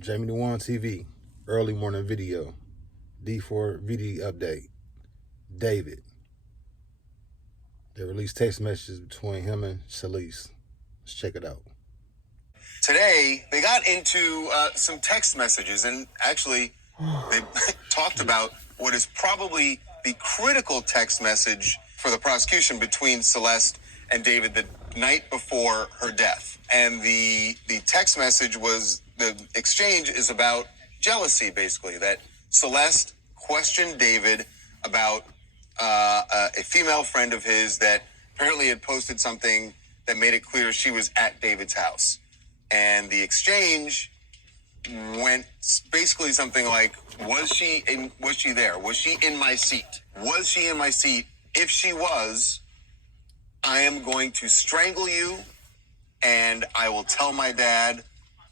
Jamie Dewan TV, early morning video, D4 VD update, David. They released text messages between him and Shalise. Let's check it out. Today, they got into some text messages, and actually, they talked about what is probably the critical text message for the prosecution between Celeste and David the night before her death. And the text message was, the exchange is about jealousy, basically, that Celeste questioned David about a female friend of his that apparently had posted something that made it clear she was at David's house. And the exchange went basically something like, was she there? Was she in my seat? Was she in my seat? If she was, I am going to strangle you, and I will tell my dad,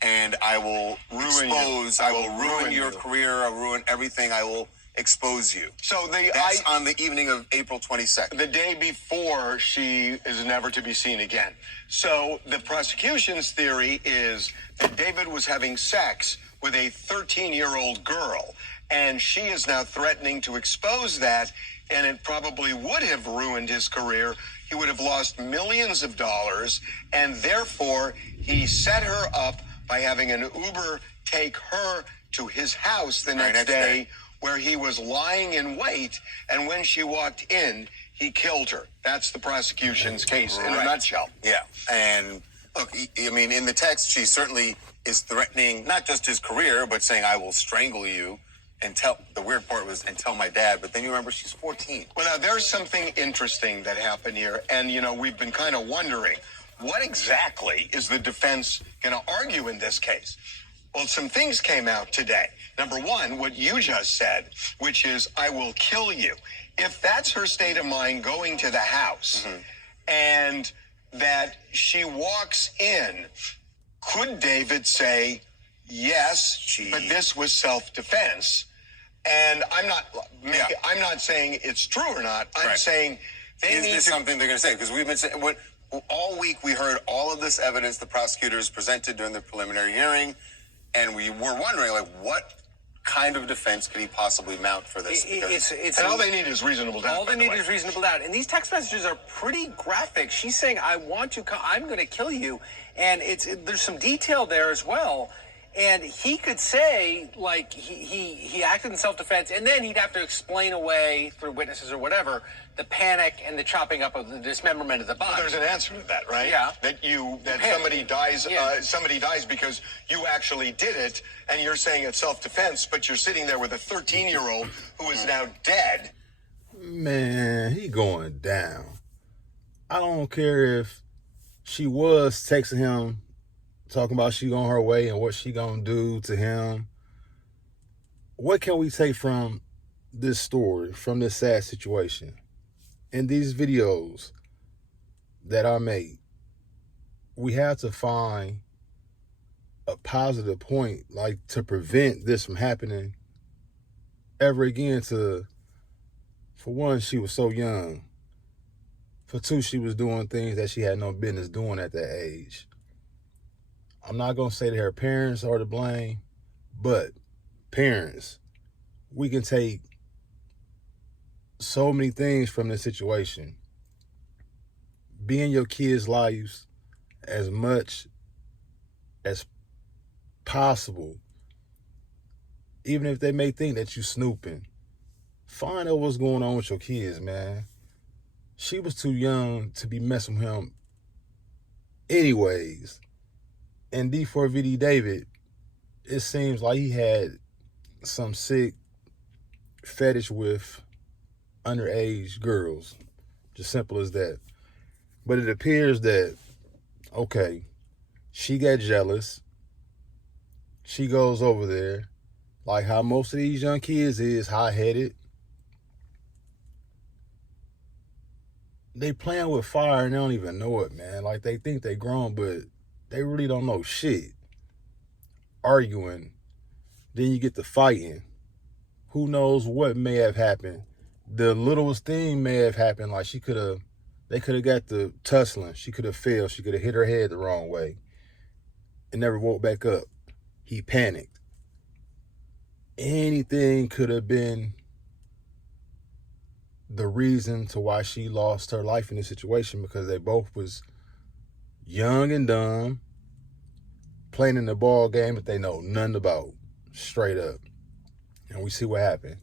and I will ruin your career. I'll ruin everything. I will expose you. So that's on the evening of April 22nd. The day before she is never to be seen again. So the prosecution's theory is that David was having sex with a 13-year-old girl, and she is now threatening to expose that, and it probably would have ruined his career. He would have lost millions of dollars, and therefore he set her up by having an Uber take her to his house the next day, where he was lying in wait, and when she walked in, he killed her. That's the prosecution's case in a nutshell. Yeah, and look, I mean, in the text, she certainly is threatening not just his career, but saying, I will strangle you, and the weird part was, and tell my dad, but then you remember she's 14. Well, now, there's something interesting that happened here, and, we've been kind of wondering, what exactly is the defense going to argue in this case? Well, some things came out today. Number one, what you just said, which is, I will kill you. If that's her state of mind going to the house, and that she walks in, could David say, yes, but this was self-defense? And I'm not saying it's true or not. I'm saying is this something they're going to say? Because we've been saying, all week we heard all of this evidence the prosecutors presented during the preliminary hearing, and we were wondering, what kind of defense could he possibly mount for this? And all they need is reasonable doubt. All they need is reasonable doubt. And these text messages are pretty graphic. She's saying, I'm going to kill you. And there's some detail there as well. And he could say, he acted in self-defense, and then he'd have to explain away through witnesses or whatever the panic and the chopping up of the dismemberment of the body. Well, there's an answer to that, right? Yeah. That somebody dies. Somebody dies because you actually did it, and you're saying it's self-defense, but you're sitting there with a 13-year-old who is now dead. Man, he going down. I don't care if she was texting him, talking about she on her way and what she gonna do to him. What can we take from this story, from this sad situation? In these videos that are made, we have to find a positive point, to prevent this from happening ever again. For one, she was so young. For two, she was doing things that she had no business doing at that age. I'm not going to say that her parents are to blame, but parents, we can take so many things from this situation. Be in your kids' lives as much as possible. Even if they may think that you snooping, find out what's going on with your kids, man. She was too young to be messing with him anyways. And D4VD David, it seems like he had some sick fetish with underage girls. Just simple as that. But it appears that, okay, she got jealous. She goes over there, like how most of these young kids is, hot-headed. They playing with fire and they don't even know it, man. They think they grown, but they really don't know shit. Arguing. Then you get to fighting. Who knows what may have happened. The littlest thing may have happened. They could have got the tussling. She could have fell. She could have hit her head the wrong way and never woke back up. he panicked. Anything could have been the reason to why she lost her life in this situation, because they both was young and dumb, playing in the ball game that they know nothing about, straight up. And we see what happened.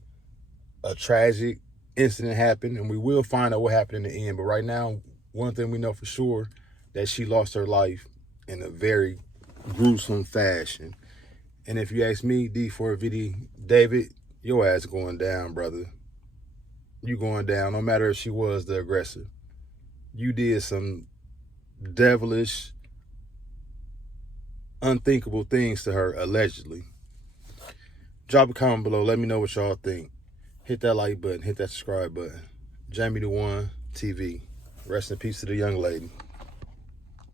A tragic incident happened, and we will find out what happened in the end. But right now, one thing we know for sure, that she lost her life in a very gruesome fashion. And if you ask me, D4VD, David, your ass going down, brother. You going down, no matter if she was the aggressor. You did some devilish, unthinkable things to her, allegedly. Drop a comment below. Let me know what y'all think. Hit that like button. Hit that subscribe button. Jamie the One TV. Rest in peace to the young lady.